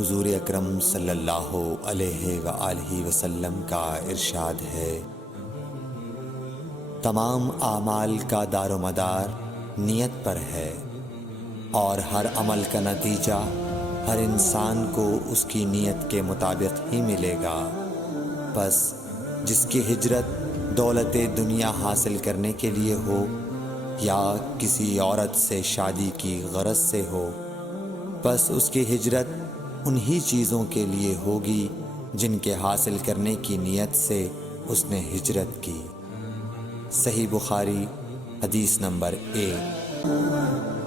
حضور اکرم صلی اللہ علیہ وآلہ وسلم کا ارشاد ہے، تمام اعمال کا دار و مدار نیت پر ہے، اور ہر عمل کا نتیجہ ہر انسان کو اس کی نیت کے مطابق ہی ملے گا۔ پس جس کی ہجرت دولت دنیا حاصل کرنے کے لیے ہو یا کسی عورت سے شادی کی غرض سے ہو، پس اس کی ہجرت انہی چیزوں کے لیے ہوگی جن کے حاصل کرنے کی نیت سے اس نے ہجرت کی۔ صحیح بخاری حدیث نمبر 1۔